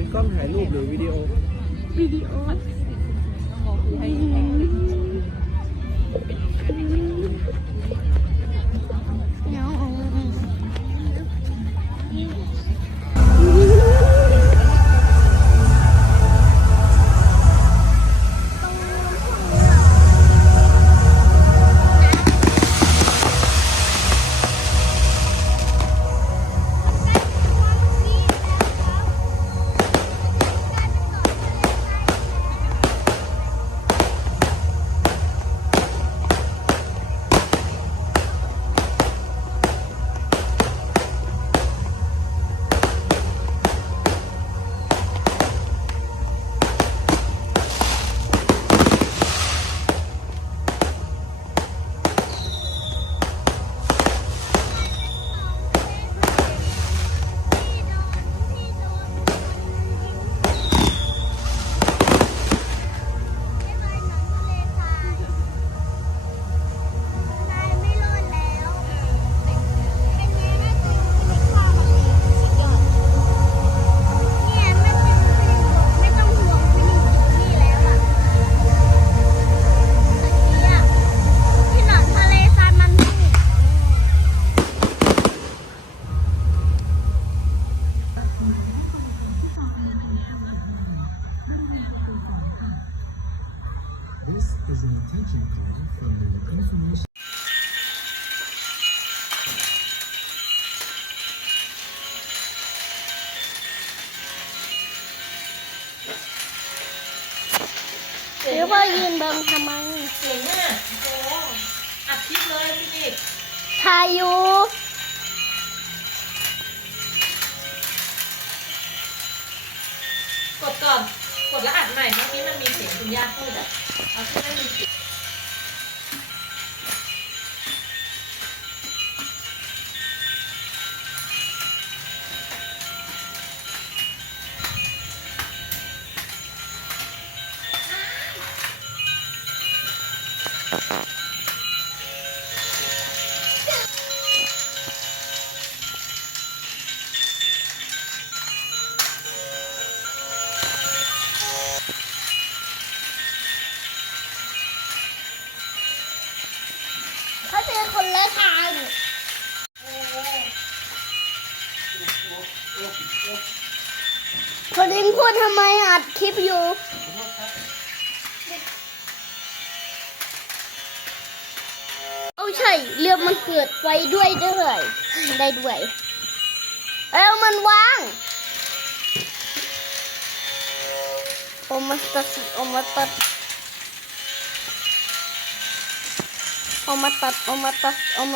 เป็นกล้องถ่ายรูปหรือวิดีโอ วิดีโอ หรือว่ายืนเบิ่งทำไมเก่งอะโอ้โหอัดคลิปเลยพี่นิกถ่ายอยู่กดก่อน กดแล้วอัดใหม่เมื่อกี้มันมีเสียงคุณย่าพูดอะเอาที่ไม่มีเสียงเขา เป็นคนละทางคนเองพูดทำไมอัดคลิปอยู่เอาใช่เรือมันเกิดไฟด้วยด้วยได้ด้วยแล้วมันวางโอมาตัดโอมาตัดโอมาตัด โอมาตัดโอมาตัดตุ้ม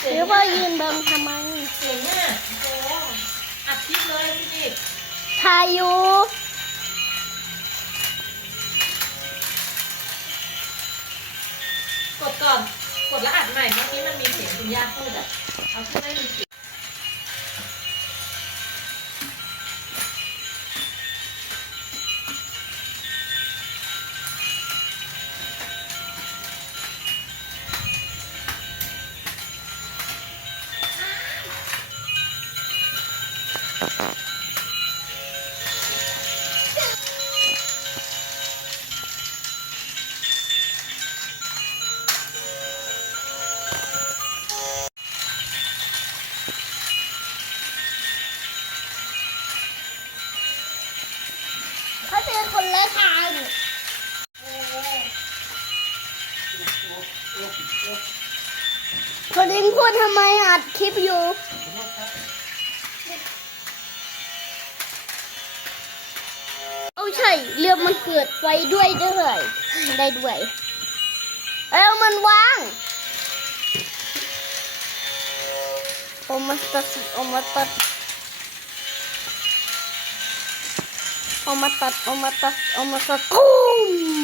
หรือว่ายืนเบิ่งทำไมเสียงอะโอ้โหอัดคลิปเลยพี่นิกถ่าย กดและอัดใหม่เมื่อกี้มันมีเสียงคุณย่าพูดอะเอาขึ้นไม่มีเสียง คนเองพูดทำไมอัดคลิปอยู่เอาใช่เรือมันเกิดไฟด้วยด้วยได้ด้วยแล้วมันวางโอมาตัดโอมาตัดโอมาตัดโอมาตัดโอมาตัดตุ้ม